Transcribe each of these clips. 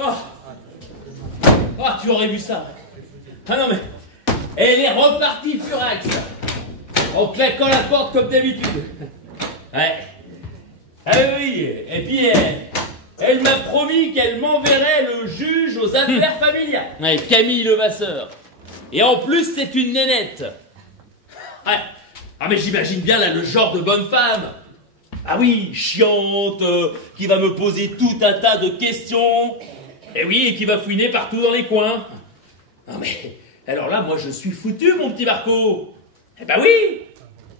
Oh. Oh, tu aurais vu ça. Ah non mais, elle est repartie furax, en claquant la porte comme d'habitude. Ouais. Ah oui, et puis elle m'a promis qu'elle m'enverrait le juge aux affaires familiales. Ouais, Camille Levasseur. Et en plus, c'est une nénette. Ouais. Ah mais j'imagine bien là le genre de bonne femme. Ah oui, chiante, qui va me poser tout un tas de questions. Et oui, et qui va fouiner partout dans les coins. Non mais, alors là, moi je suis foutu, mon petit Marco. Eh ben oui.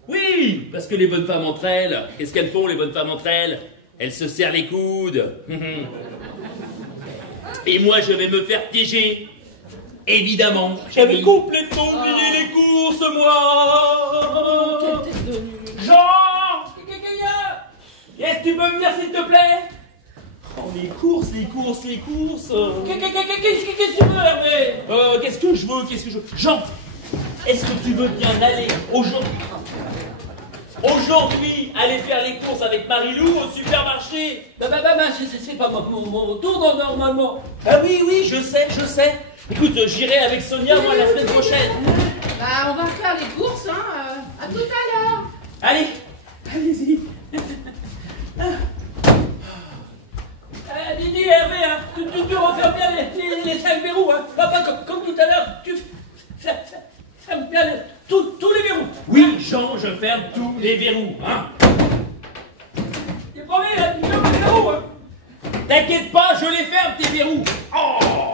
Oui, parce que les bonnes femmes entre elles, qu'est-ce qu'elles font les bonnes femmes entre elles? Elles se serrent les coudes. Et moi je vais me faire piéger. Évidemment. J'avais complètement oublié les courses, moi. Jean! Est-ce que tu peux venir s'il te plaît? Oh, les courses. Qu'est-ce que tu veux, Hervé? Qu'est-ce que je veux? Jean, est-ce que tu veux bien aller aujourd'hui, aller faire les courses avec Marilou au supermarché? C'est pas mon tour normalement. Ah oui, je sais. Écoute, j'irai avec Sonia, moi, la semaine prochaine. Bah, on va faire les courses, hein. À tout à l'heure. Allez, allez-y. Dis Hervé, hein, tu refermes bien les 5 verrous, hein. Pas comme tout à l'heure, tu fermes bien tous les verrous. Oui, Jean, je ferme tous les verrous, hein. Tu promets, là, tu fermes les verrous, hein. T'inquiète pas, je les ferme, tes verrous. Oh.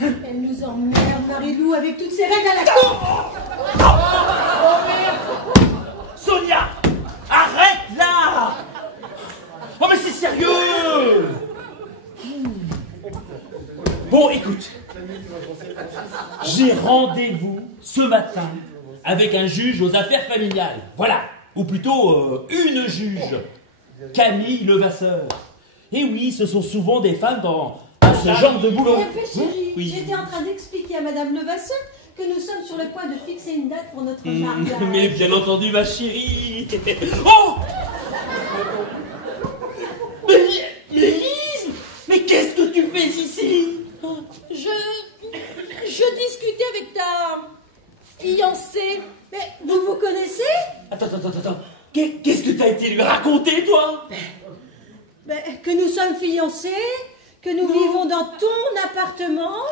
Elle nous emmerde, Marilou, avec toutes ces règles à la con. Oh merde. Sonia, arrête là. Oh mais c'est sérieux. Bon, écoute. J'ai rendez-vous ce matin avec un juge aux affaires familiales. Voilà. Ou plutôt une juge. Camille Levasseur. Et oui, ce sont souvent des femmes dans ce genre de boulot. Chérie, oui. J'étais en train d'expliquer à Madame Levasseur que nous sommes sur le point de fixer une date pour notre mariage. Mais bien entendu, ma chérie. Oh! Mais Lise, mais qu'est-ce que tu fais ici? Je discutais avec ta fiancée. Mais vous vous connaissez? Attends. Qu'est-ce que t'as été lui raconter, toi? Que nous sommes fiancés, que nous vivons dans ton appartement,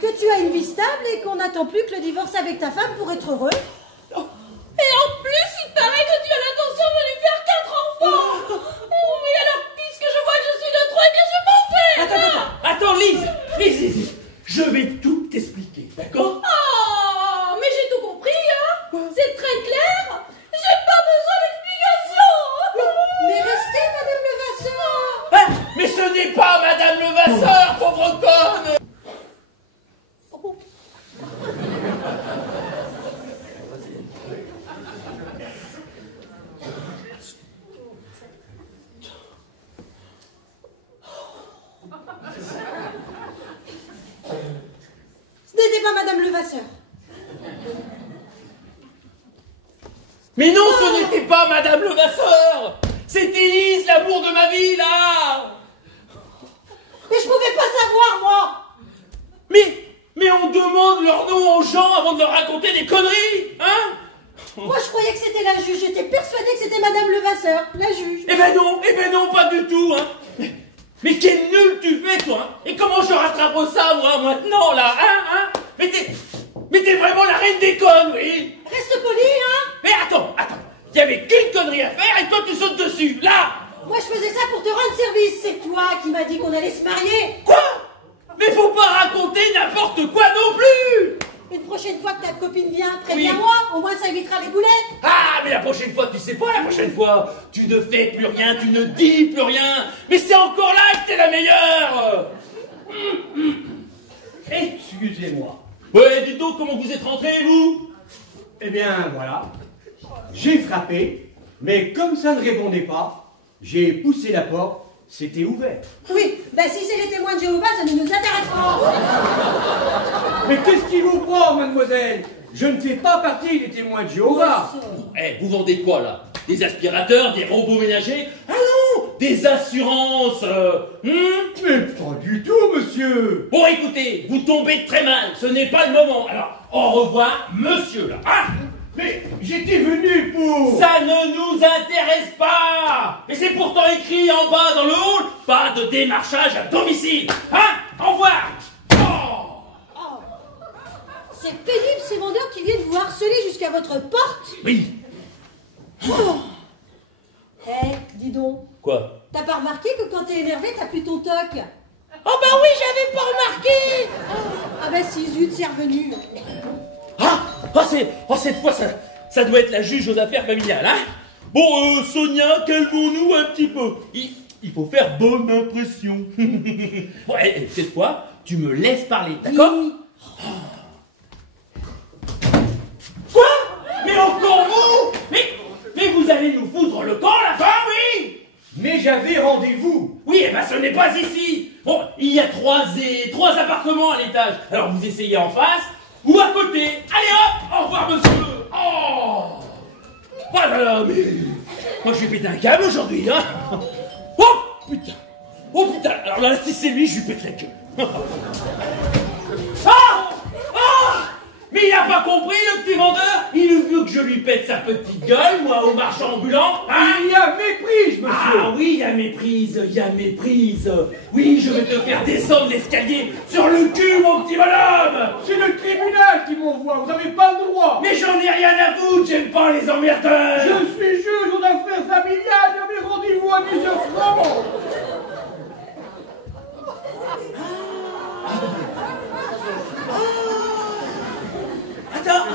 que tu as une vie stable et qu'on n'attend plus que le divorce avec ta femme pour être heureux. Et en plus, il paraît que tu as l'intention de lui faire 4 enfants. Oh, mais alors, puisque je vois que je suis de trop, eh bien je m'en vais. Attends, Lise. Je vais tout t'expliquer, d'accord? Oh, mais j'ai tout compris, hein. C'est très clair. J'ai pas besoin d'explication. Mais restez, Madame Levasseur. Hein? Mais ce n'est pas Madame Levasseur, pauvre conne. Ce n'était pas Madame Levasseur. Mais non, ce n'était pas Madame Levasseur. C'était Lise, l'amour de ma vie, là. Mais je pouvais pas savoir, moi. Mais on demande leur nom aux gens avant de leur raconter des conneries, hein? Moi, je croyais que c'était la juge. J'étais persuadée que c'était Madame Levasseur, la juge. Eh ben non, pas du tout, hein. Mais quel nul tu fais, toi, hein? Et comment je rattrape ça, moi, maintenant, là, hein? Mais t'es vraiment la reine des connes, oui. Reste poli, hein. Mais attends. Il y avait qu'une connerie à faire et toi, tu sautes dessus, là. Moi, je faisais ça pour te rendre service. C'est toi qui m'as dit qu'on allait se marier. Quoi? Mais faut pas raconter n'importe quoi non plus. Une prochaine fois que ta copine vient, préviens-moi. Au moins, ça évitera les boulettes. Ah, mais la prochaine fois, tu sais pas, tu ne fais plus rien, tu ne dis plus rien. Mais c'est encore là que t'es la meilleure. Excusez-moi. Ouais, dites donc, comment vous êtes rentrés, vous? Eh bien, voilà. J'ai frappé, mais comme ça ne répondait pas, j'ai poussé la porte, c'était ouvert. Oui, si c'est les témoins de Jéhovah, ça ne nous intéresse pas. Mais qu'est-ce qui vous prend, mademoiselle? Je ne fais pas partie des témoins de Jéhovah. Vous vendez quoi, là? Des aspirateurs, des robots ménagers? Ah non, des assurances. Mais pas du tout, monsieur. Bon, écoutez, vous tombez très mal, ce n'est pas le moment. Alors, au revoir, monsieur, là. Hein? Mais j'étais venu pour... Ça ne nous intéresse pas. Mais c'est pourtant écrit en bas dans le hall, pas de démarchage à domicile. Hein? Au revoir. Oh. C'est pénible ces vendeurs qui viennent vous harceler jusqu'à votre porte. Oui. Oh. Eh, dis donc, Quoi? t'as pas remarqué que quand t'es énervé, t'as plus ton toc? Oh bah oui, j'avais pas remarqué. Ah bah si, zut, c'est revenu. Cette fois, ça doit être la juge aux affaires familiales, hein? Bon, Sonia, calmons-nous un petit peu. Il faut faire bonne impression. Bon, cette fois, tu me laisses parler, d'accord? Oui. Quoi? Mais encore vous? Mais vous allez nous foutre le camp, la fin, oui? Mais j'avais rendez-vous. Oui, eh ben ce n'est pas ici. Bon, il y a trois appartements à l'étage. Alors vous essayez en face ou à côté. Allez hop, au revoir monsieur. Oh là là, mais... Moi je vais péter un câble aujourd'hui, hein. Oh putain, alors là, si c'est lui, je lui pète la gueule. Mais il n'a pas compris, le petit vendeur. Il veut que je lui pète sa petite gueule, moi, au marchand ambulant. Hein? Il y a méprise, monsieur. Ah oui, il y a méprise. Oui, je vais te faire descendre l'escalier sur le cul, mon petit bonhomme. C'est le tribunal qui m'envoie, vous n'avez pas le droit. Mais j'en ai rien à foutre, j'aime pas les emmerdeurs. Je suis juge aux affaires familiales, j'avais rendez-vous à 10h30. Attends.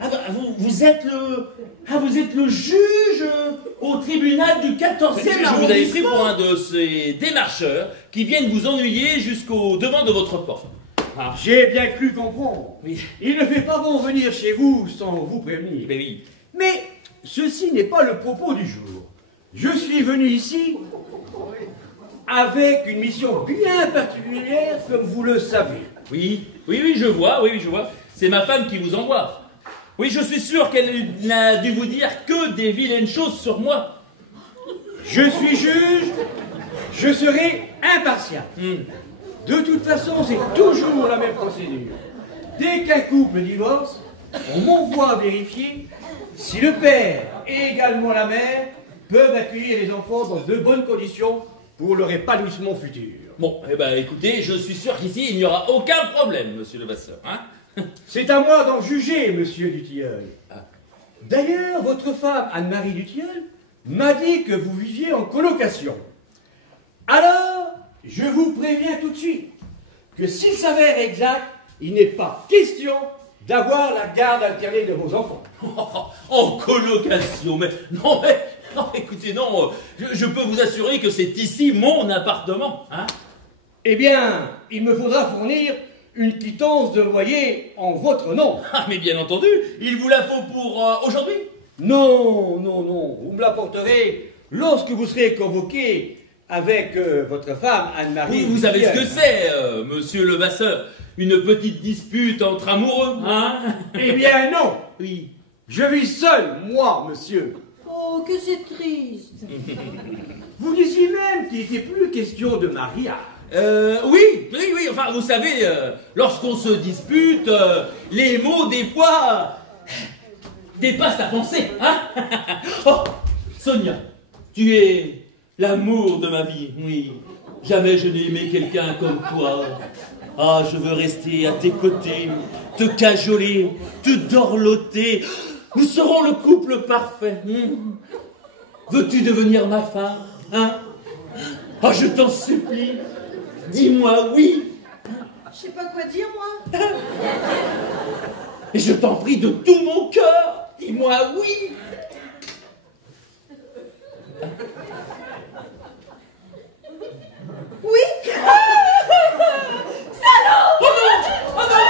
Attends. Vous êtes le juge au tribunal du 14e arrondissement. Je vous avais pris pour un de ces démarcheurs qui viennent vous ennuyer jusqu'au devant de votre porte. J'ai bien cru comprendre. Oui. Il ne fait pas bon venir chez vous sans vous prévenir. Mais oui. Mais ceci n'est pas le propos du jour. Je suis venu ici avec une mission bien particulière, comme vous le savez. Oui, je vois. C'est ma femme qui vous envoie. Oui, je suis sûr qu'elle n'a dû vous dire que des vilaines choses sur moi. Je suis juge, je serai impartial. De toute façon, c'est toujours la même procédure. Dès qu'un couple divorce, on m'envoie vérifier si le père et également la mère peuvent accueillir les enfants dans de bonnes conditions pour leur épanouissement futur. Bon, eh ben écoutez, je suis sûr qu'ici, il n'y aura aucun problème, monsieur Levasseur, hein? C'est à moi d'en juger, monsieur Dutilleul. D'ailleurs, votre femme, Anne-Marie Dutilleul, m'a dit que vous viviez en colocation. Alors, je vous préviens tout de suite que s'il s'avère exact, il n'est pas question d'avoir la garde alternée de vos enfants. En colocation, non, écoutez, non, je peux vous assurer que c'est ici mon appartement, hein? Eh bien, il me faudra fournir une quittance de loyer en votre nom. Ah, mais bien entendu, il vous la faut pour aujourd'hui? Non, vous me l'apporterez lorsque vous serez convoqué avec votre femme, Anne-Marie. Oui, vous savez ce que c'est, monsieur Levasseur, une petite dispute entre amoureux, hein? Eh bien non. Oui. Je vis seul, moi, monsieur. Oh, que c'est triste. Vous disiez même qu'il n'était plus question de mariage. Oui, enfin, vous savez, lorsqu'on se dispute, les mots, des fois, dépassent la pensée, hein? Oh, Sonia, tu es l'amour de ma vie, oui. Jamais je n'ai aimé quelqu'un comme toi. Ah, je veux rester à tes côtés, te cajoler, te dorloter. Nous serons le couple parfait. Veux-tu devenir ma femme, hein? Ah, je t'en supplie. Dis-moi oui. Je sais pas quoi dire, moi. Et je t'en prie de tout mon cœur. Dis-moi oui. Oui. Salaud! Oh non,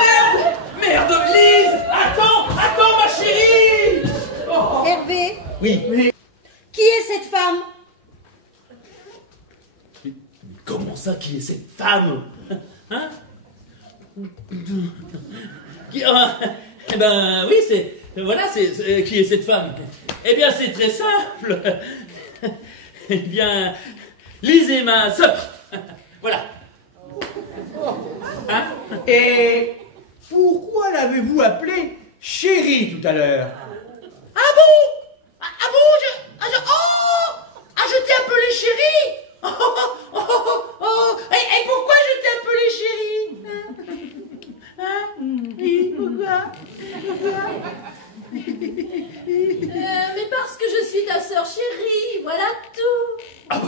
merde, Lise. Attends, ma chérie. Oh. Hervé, Oui. qui est cette femme? Comment ça, qui est cette femme? Hein? Eh ben, oui, voilà, qui est cette femme? Eh bien, c'est très simple. Eh bien, Lise est ma sœur. Voilà. Hein? Et pourquoi l'avez-vous appelée chérie tout à l'heure? Ah bon? Ah bon? Je t'ai appelé chérie? Et pourquoi je t'ai appelé chérie? Oui, pourquoi? Mais parce que je suis ta sœur chérie, voilà tout. Ah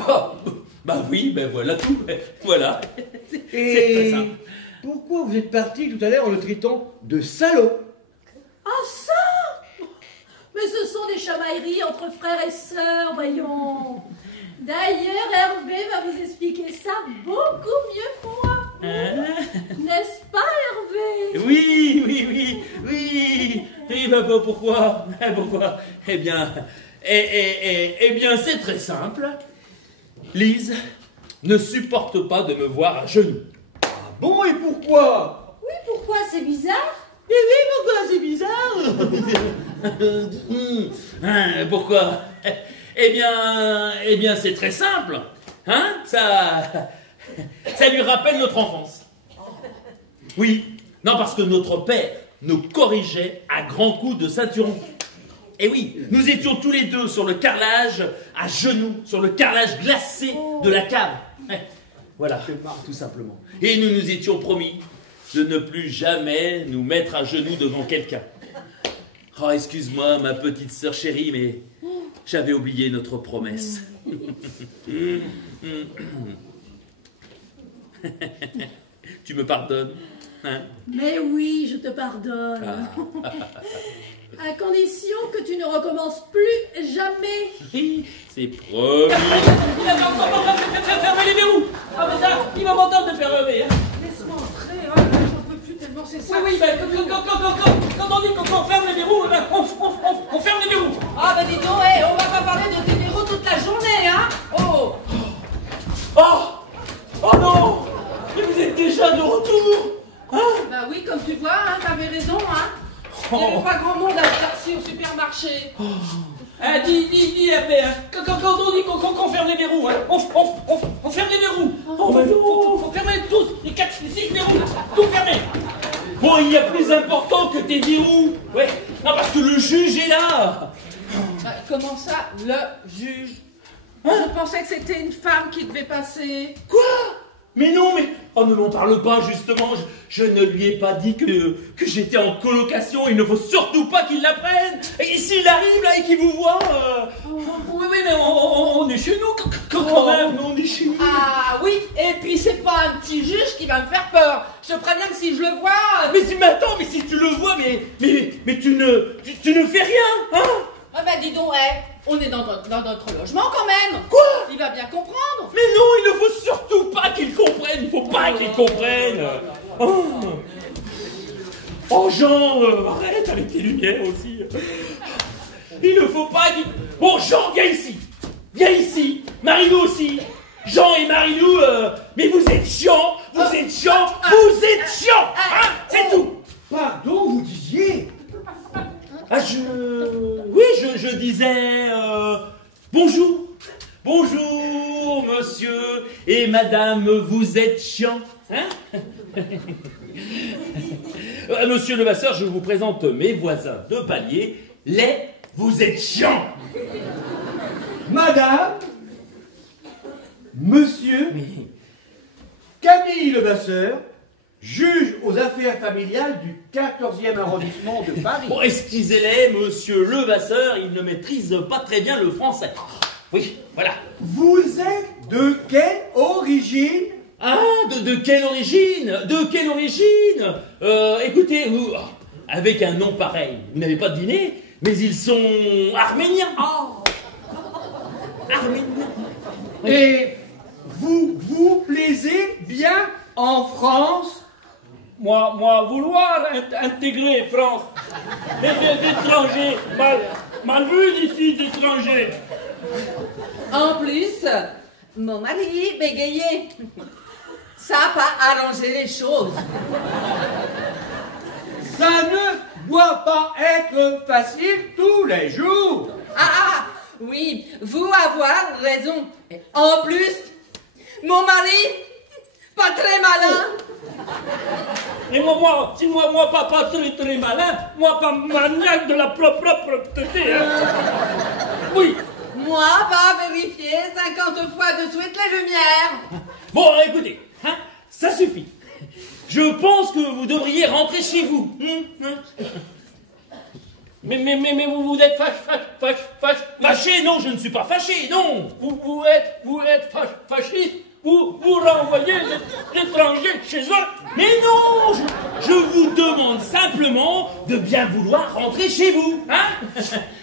bah oui, ben voilà tout. Voilà. C'est très Et simple. pourquoi vous êtes parti tout à l'heure en le traitant de salaud? Ah ça? Mais ce sont des chamailleries entre frères et sœurs, voyons. D'ailleurs, Hervé va vous expliquer ça beaucoup mieux que moi. N'est-ce pas, Hervé? Oui. Oui, bah, pourquoi? Pourquoi? Eh bien, c'est très simple. Lise ne supporte pas de me voir à genoux. Ah bon, et pourquoi? Oui, pourquoi? C'est bizarre. Eh oui, pourquoi c'est bizarre? Pourquoi? Eh bien, c'est très simple. Hein? Ça lui rappelle notre enfance. Oui. Non, parce que notre père nous corrigeait à grands coups de ceinturon. Et oui, nous étions tous les deux sur le carrelage, à genoux, sur le carrelage glacé de la cave. Voilà, tout simplement. Et nous nous étions promis de ne plus jamais nous mettre à genoux devant quelqu'un. Oh, excuse-moi, ma petite sœur chérie, mais j'avais oublié notre promesse. Tu me pardonnes, hein? Mais oui, je te pardonne. À condition que tu ne recommences plus jamais. C'est promis. Fermez les verrous. Ah mais ça, il va m'entendre de faire rêver. Laisse-moi entrer, j'en peux plus tellement c'est ça. Oui, ben, quand on dit qu'on ferme les verrous, ben, on ferme les verrous. Ah bah dis donc, on va pas parler de tes verrous toute la journée, hein. Oh non. Mais vous êtes déjà de retour. Hein? Bah oui, comme tu vois, hein, t'avais raison, hein. Il n'y avait pas grand monde à cette heure-ci au supermarché. Dis, Hervé, hein, quand on dit qu'on ferme les verrous, hein, on ferme les verrous. Faut fermer tous, les 4, les 6 verrous, tout fermer. Bon, il y a plus important que tes verrous. Ouais, non, parce que le juge est là. Bah, comment ça, le juge? Je pensais que c'était une femme qui devait passer. Quoi? Mais non, mais... Oh, ne m'en parle pas, justement. Je ne lui ai pas dit que j'étais en colocation. Il ne faut surtout pas qu'il l'apprenne. Et s'il arrive, là, et qu'il vous voit... Oui, mais on est chez nous, quand même, on est chez nous. Ah oui, et puis c'est pas un petit juge qui va me faire peur. Je te préviens que si je le vois... Mais attends, mais si tu le vois, mais tu ne fais rien, hein? Ah bah dis donc, on est dans notre logement quand même. Quoi? Il va bien comprendre. Mais non, il ne faut surtout pas qu'il comprenne. Il ne faut pas qu'il comprenne. Oh, Jean, arrête avec tes lumières aussi. Il ne faut pas qu'il... Bon, Jean, viens ici. Viens ici. Marilou aussi. Jean et Marilou, mais vous êtes chiants. Vous êtes chiants. Vous êtes chiants. Hein? C'est tout. Pardon, vous disiez? Ah, je disais... bonjour. Bonjour, monsieur et madame, vous êtes chiants, hein? Monsieur Levasseur, je vous présente mes voisins de palier, vous êtes chiants. Madame, monsieur, Camille Levasseur, juge aux affaires familiales du 14e arrondissement de Paris. Bon, excusez-les, monsieur Levasseur, il ne maîtrise pas très bien le français. Oui, voilà. Vous êtes de quelle origine? Ah, de quelle origine? De quelle origine? Écoutez, vous, avec un nom pareil, vous n'avez pas deviné, mais ils sont arméniens. Arméniens. Et vous plaisez bien en France? Moi, vouloir intégrer France. Les étrangers, mal vu d'ici, d'étrangers. En plus, mon mari bégayait. Ça n'a pas arrangé les choses. Ça ne doit pas être facile tous les jours. Oui, vous avoir raison. Et en plus, mon mari, pas très malin. Et moi, pas très malin, moi, pas maniaque de la propreté. Hein. Oui. Moi, pas vérifier 50 fois de suite les lumières. Bon, écoutez, hein, ça suffit. Je pense que vous devriez rentrer chez vous. Mais vous êtes fâché? Non, je ne suis pas fâché, non. Vous êtes fâché? Vous renvoyez les étrangers chez eux? Mais non, je vous demande simplement de bien vouloir rentrer chez vous, hein?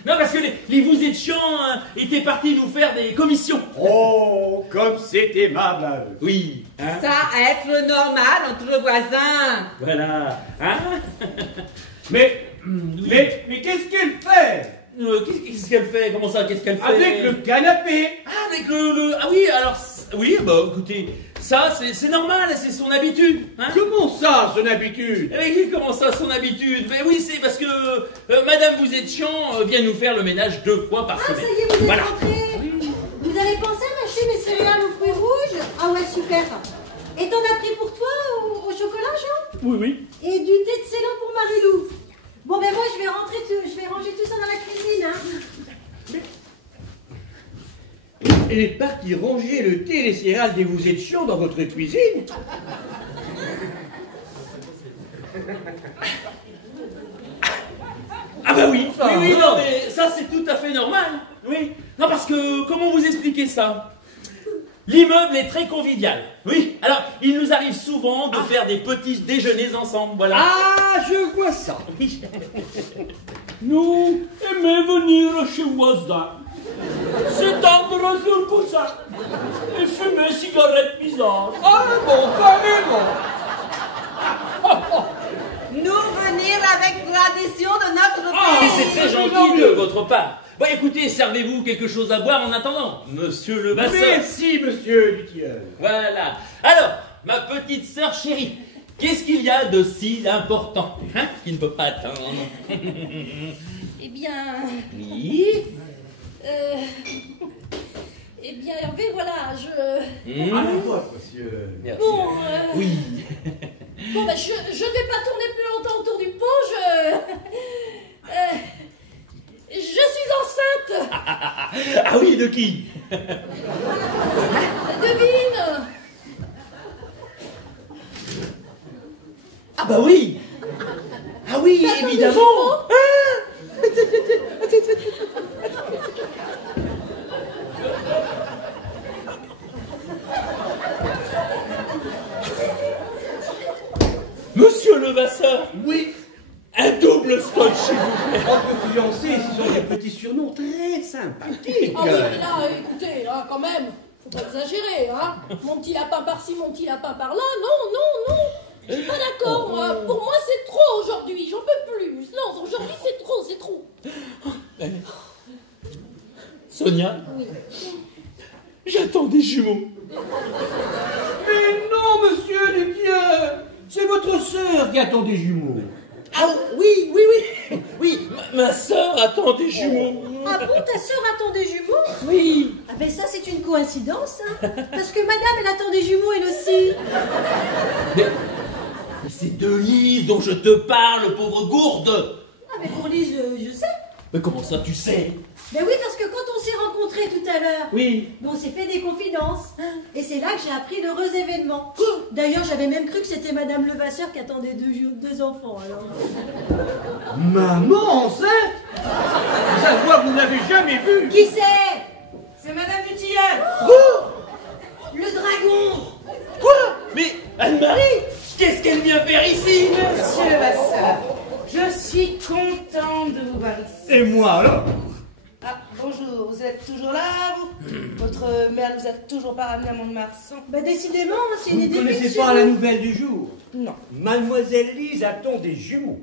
Non, parce que les vous étions étaient partis nous faire des commissions. Oh, comme c'est aimable. Oui, hein? Ça être normal entre voisins. Voilà, hein? Mais qu'est-ce qu'elle fait? Qu'est-ce qu'elle fait? Comment ça, qu'est-ce qu'elle fait? Avec le canapé. Ah, avec le... Ah oui, alors... Oui, bah écoutez, ça c'est normal, c'est son habitude. Hein? Comment ça, son habitude? Oui, comment ça, son habitude? Mais oui, c'est parce que Madame Vous-êtes-Chiant vient nous faire le ménage 2 fois par semaine. Ça y est, vous êtes Voilà. rentrés. Vous avez pensé à m'acheter mes céréales aux fruits rouges? Ah ouais, super. Et t'en as pris pour toi au chocolat, Jean? Oui. Et du thé de Ceylan pour Marilou. Bon, ben moi, je vais ranger tout ça dans la cuisine, hein. Elle est partie ranger le thé et les céréales des vous êtes chiant dans votre cuisine. Ah bah oui, Ça, oui, non. non, mais ça c'est tout à fait normal. Oui. Non, parce que, comment vous expliquer ça? L'immeuble est très convivial. Oui. Alors, il nous arrive souvent de faire des petits déjeuners ensemble, voilà. Ah, je vois ça. Oui. Nous aimons venir chez voisin, s'étendre sur le coussin et fumer une cigarette bizarre. Ah bon, carrément. Nous venir avec tradition de notre Ah, pays. c'est très gentil de votre part. Bon, écoutez, servez-vous quelque chose à boire en attendant, monsieur le Vasseur. Merci, monsieur Dutilleul. Voilà. Alors, ma petite sœur chérie, qu'est-ce qu'il y a de si important, hein, qui ne peut pas attendre? Eh bien... Oui. Eh bien, Hervé, voilà, je... À la vôtre, monsieur. Merci. Bon, Oui. bon, ben, je ne vais pas tourner plus longtemps autour du pot, je suis enceinte. Ah oui, de qui? Devine. Ah bah oui. Ah oui, T'as évidemment. Monsieur le Vasseur, Oui, un double scotch, s'il vous plaît. entre fiancés, ce sont des petits surnoms très sympathiques. Ah oui, mais là, écoutez, hein, quand même, faut pas exagérer, hein. Mon petit lapin par-ci, mon petit lapin par-là, non. Je suis pas d'accord, moi. Pour moi, c'est trop aujourd'hui, j'en peux plus. Non, aujourd'hui, c'est trop. Sonia, Oui. j'attends des jumeaux. Mais non, monsieur Dutilleul, c'est votre sœur qui attend des jumeaux. Ah oui, ma sœur attend des jumeaux. Ah bon, ta sœur attend des jumeaux? Oui. Ah ben ça, c'est une coïncidence, hein. Parce que madame, elle attend des jumeaux, elle aussi. Mais c'est de Lise dont je te parle, pauvre gourde. Ah mais pour Lise, je sais. Mais comment ça, tu sais? Ben oui, parce que quand on s'est rencontrés tout à l'heure, Oui. on s'est fait des confidences. Et c'est là que j'ai appris l'heureux événement. D'ailleurs, j'avais même cru que c'était madame Levasseur qui attendait deux enfants, alors. Maman enceinte? Ça se voit que vous n'avez jamais vu. Qui c'est? C'est Madame Dutilleul. Le dragon. Quoi? Mais Anne-Marie, qu'est-ce qu'elle vient faire ici? Monsieur le Vasseur, je suis contente de vous voir ici. Et moi alors? Ah, bonjour, vous êtes toujours là, vous? Votre mère nous a toujours pas ramené à Mont-de-Marsan? Bah décidément, c'est Vous une ne idée connaissez fixe pas chez la nous. nouvelle du jour? Non. Mademoiselle Lise attend des jumeaux.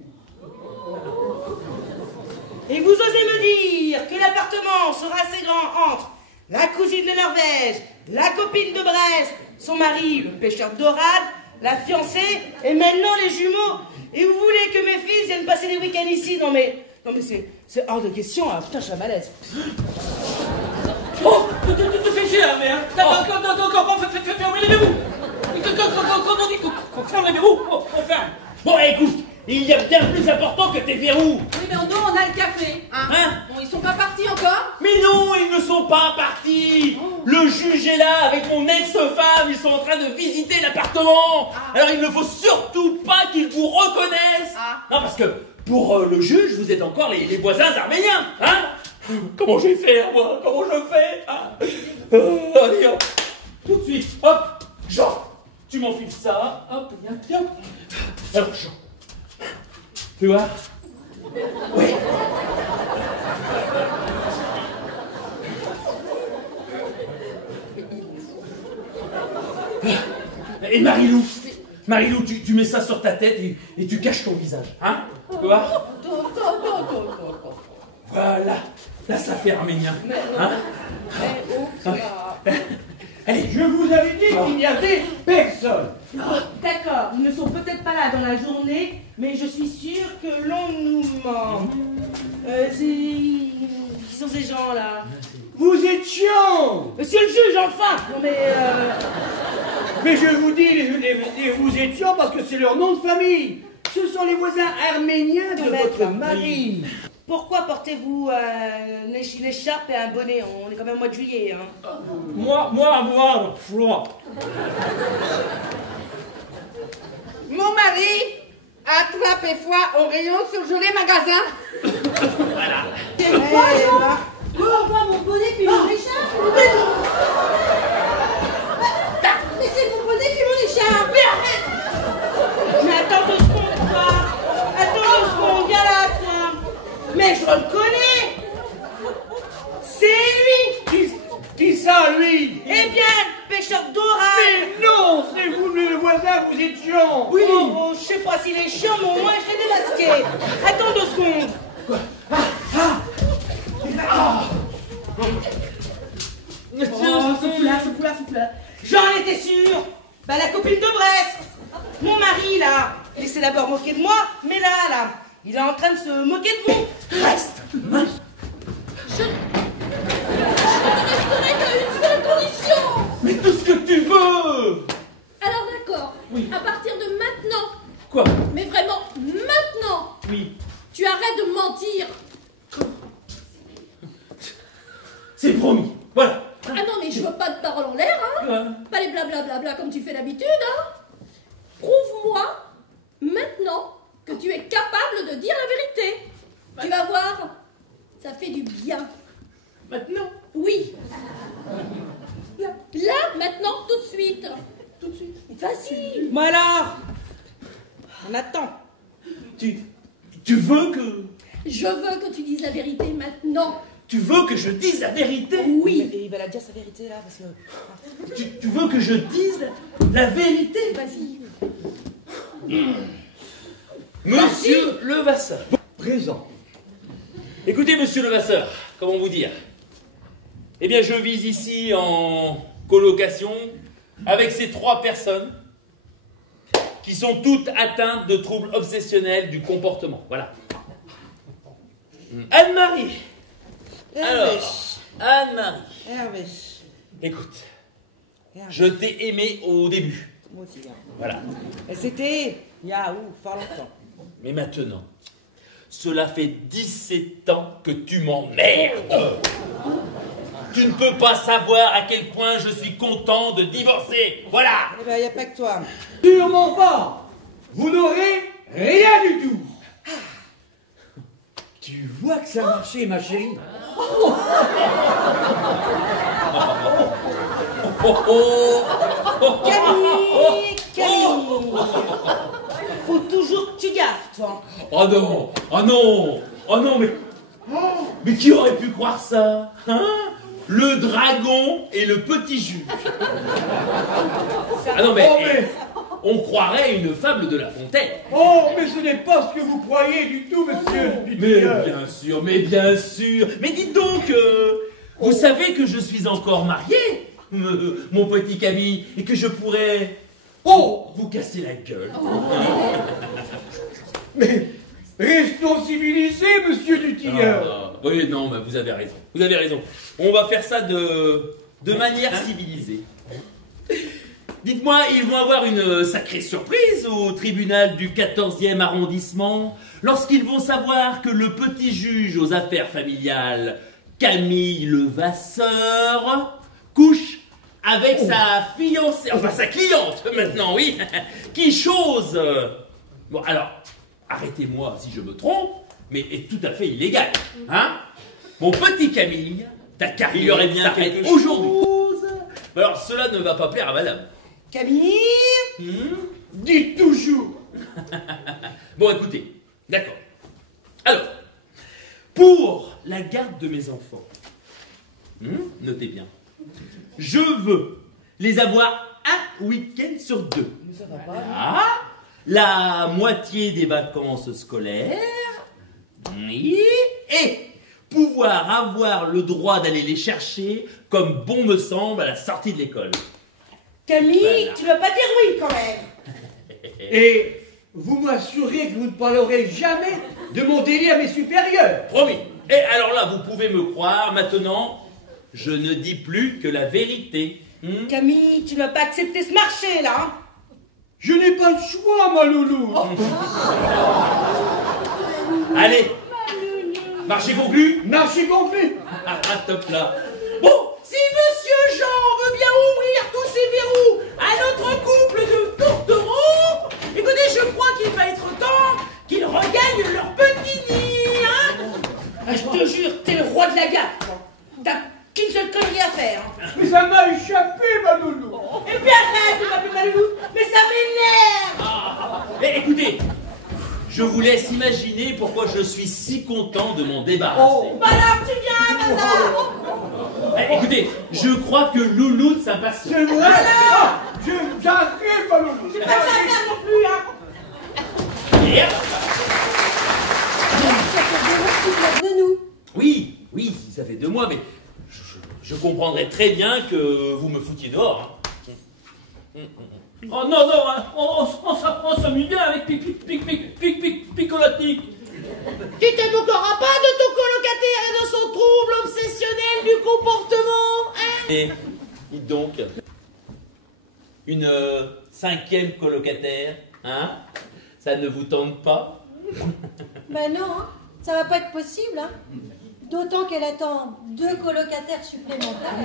Et vous osez me dire que l'appartement sera assez grand entre la cousine de Norvège, la copine de Brest, son mari, le pêcheur de dorade, la fiancée, et maintenant les jumeaux? Et vous voulez que mes fils viennent passer des week-ends ici? Non mais c'est hors de question, hein. Putain, je suis à malaise. Oh, tu fais chier, mais hein. Fermez les verrous. Quand on dit qu'on ferme les verrous, on ferme. Bon, écoute, il y a bien plus important que tes verrous. Oui, mais nous, on a le café. Hein? Bon, ils sont pas partis encore? Mais non, ils ne sont pas partis. Le juge est là avec mon ex-femme. Ils sont en train de visiter l'appartement. Alors il ne faut surtout pas qu'ils vous reconnaissent. Non, parce que pour le juge, vous êtes encore les voisins arméniens. Hein? Comment je vais faire, moi? Comment je fais? Allez, hop. Tout de suite, hop. Jean, tu m'enfiles ça. Hop, viens. Alors, Jean. Tu vois? Oui. Et Marilou, tu mets ça sur ta tête et tu caches ton visage, hein? Tu vois? Voilà, là ça fait arménien, hein? Allez, je vous avais dit qu'il n'y avait personne. D'accord, ils ne sont peut-être pas là dans la journée, mais je suis sûre que l'on nous ment. Qui sont ces gens-là? Vous êtes chiant. Monsieur le juge, enfin! Non Mais je vous dis, vous êtes chiant parce que c'est leur nom de famille. Ce sont les voisins arméniens de votre mari. Pourquoi portez-vous une écharpe et un bonnet? On est quand même au mois de juillet, hein. Moi, froid. Mon mari attrape froid au rayon surgelé magasin. Voilà. C'est quoi, Jean? Pourquoi mon bonnet puis mon écharpe? Mais c'est mon bonnet puis mon écharpe! Mais arrête! Mais attends 2 secondes, toi! Attends 2 secondes, viens là, toi! Mais je le connais! C'est lui! Qui ça, lui? Eh bien, pêcheur d'orage! Mais non, c'est vous le voisin, vous êtes chiant. Oui! Oh, je sais pas s'il est chiant, mais au moins je l'ai démasqué! Attends 2 secondes! Souffle-là. J'en étais sûr! Bah, la copine de Brest! Mon mari, là, il s'est d'abord moqué de moi, mais là, il est en train de se moquer de vous! Reste! Je ne resterai qu'à une seule condition. Mais tout ce que tu veux. Alors d'accord, Oui. à partir de maintenant, Quoi? mais vraiment maintenant, Oui. tu arrêtes de mentir. C'est promis. Voilà. Ah non, mais je veux pas de paroles en l'air, hein. Quoi? Pas les blablabla comme tu fais d'habitude, hein. Prouve-moi maintenant que tu es capable de dire la vérité. Tu vas voir, ça fait du bien. Maintenant. Oui. Là, maintenant, tout de suite. Tout de suite. Vas-y. Bon alors, on attend. Tu veux que... Je veux que tu dises la vérité maintenant. Tu veux que je dise la vérité? Oui. Et il va la dire sa vérité là, parce que... Tu veux que je dise la vérité? Vas-y. Monsieur Levasseur. Présent. Écoutez, monsieur Levasseur, comment vous dire? Eh bien, je vis ici en colocation avec ces 3 personnes qui sont toutes atteintes de troubles obsessionnels du comportement. Voilà. Anne-Marie. Alors, Anne-Marie. Hervé. Écoute, je t'ai aimé au début. Moi aussi. Hein. Voilà. Et c'était il y a fort longtemps. Mais maintenant, cela fait 17 ans que tu m'emmerdes. Tu ne peux pas savoir à quel point je suis content de divorcer. Voilà. Eh ben, il n'y a pas que toi. Sûrement pas. Vous n'aurez rien du tout. Tu vois que ça a marché, ma chérie. Oh, oh. Camille, faut toujours que tu gaffes, toi. Oh non, oh non, oh non, mais qui aurait pu croire ça, hein? Le dragon et le petit juge. Ah non, mais on croirait une fable de La Fontaine. Oh, mais ce n'est pas ce que vous croyez du tout, monsieur. Mais bien sûr. Mais dites donc, vous savez que je suis encore marié, mon petit Camille, et que je pourrais Oh! vous cassez la gueule. Mais restons civilisés, monsieur du tilleur. Oui, non, mais vous avez raison. Vous avez raison. On va faire ça de manière civilisée. Dites-moi, ils vont avoir une sacrée surprise au tribunal du 14e arrondissement lorsqu'ils vont savoir que le petit juge aux affaires familiales, Camille Levasseur, couche avec sa fiancée, enfin sa cliente maintenant, oui, qui chose... Bon, alors, arrêtez-moi si je me trompe, mais est tout à fait illégal, hein? Mon petit Camille, ta carrière s'arrête aujourd'hui. Alors, cela ne va pas plaire à madame. Camille, Dites toujours. Bon, écoutez, d'accord. Alors, pour la garde de mes enfants, notez bien, je veux les avoir un week-end sur 2. ça va pas. Ah, la moitié des vacances scolaires, oui, et pouvoir avoir le droit d'aller les chercher comme bon me semble à la sortie de l'école. Camille, Voilà. tu vas pas dire oui quand même. Et vous m'assurez que vous ne parlerez jamais de mon délit à mes supérieurs. Promis. Et alors là, vous pouvez me croire, maintenant, je ne dis plus que la vérité. Camille, tu ne vas pas accepter ce marché là. Hein. Je n'ai pas le choix, ma loulou. Allez, marché conclu. Marché conclu. Top là. Bon, si Monsieur Jean veut bien ouvrir tous ces verrous à notre couple de tourtereaux, écoutez, je crois qu'il va être temps qu'ils regagnent leur petit nid, hein. Ah, je te jure, t'es le roi de la gaffe. Toi. T'as qu'une seule connerie à faire. Hein. Mais ça m'a échappé, ma loulou. Et puis arrête de m'appeler Malou, mais ça m'énerve. Mais écoutez, je vous laisse imaginer pourquoi je suis si content de m'en débarrasser. Bah alors tu viens, Mazar. Écoutez, je crois que Louloute s'impatiente. C'est vrai. Ah, j'arrive, ma loulou. J'ai pas ça à faire non plus, hein. Et hop. Ça fait 2 mois que tu te moques de nous. Oui, ça fait 2 mois, mais je comprendrais très bien que vous me foutiez dehors. Hein. Oh non, hein, on s'amuse bien avec Picolatique. Tu te moqueras pas de ton colocataire et de son trouble obsessionnel du comportement, hein? Et, dites donc, une 5e colocataire, hein? Ça ne vous tente pas? Ben non, hein, ça va pas être possible. Hein. D'autant qu'elle attend 2 colocataires supplémentaires.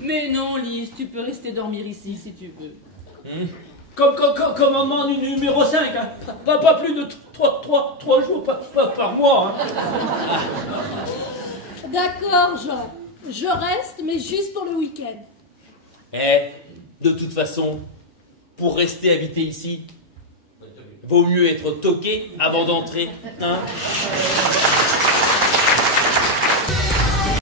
Mais non, Lise, tu peux rester dormir ici si tu veux. Comme maman numéro 5, hein. Pas plus de 3 jours par mois. Hein. D'accord, Jean. Je reste, mais juste pour le week-end. De toute façon, pour rester habité ici, vaut mieux être toqué avant d'entrer, hein?